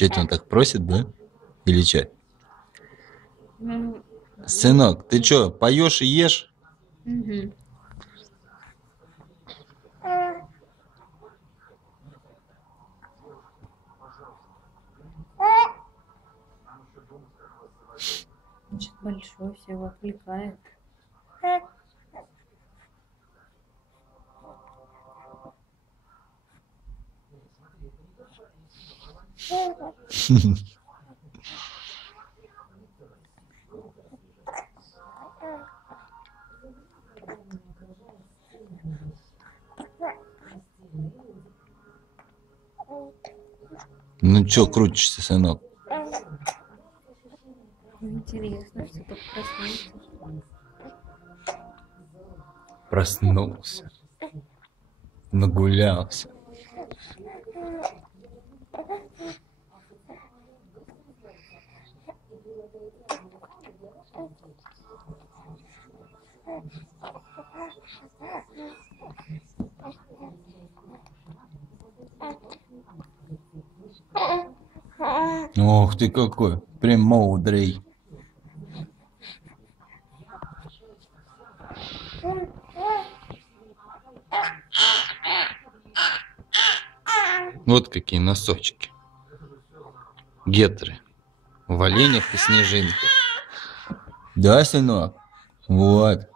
Че это он так просит, да? Или че? Ну, Сынок, ты чё, поешь и ешь? мгм. Очень большой, всего отвлекает. Ну чё крутишься, сынок? Интересно, что тут проснулся. Проснулся. Нагулялся. Ох ты какой, прям мудрый. Вот какие носочки. Гетры. В оленях и снежинках. Да, сынок? Вот.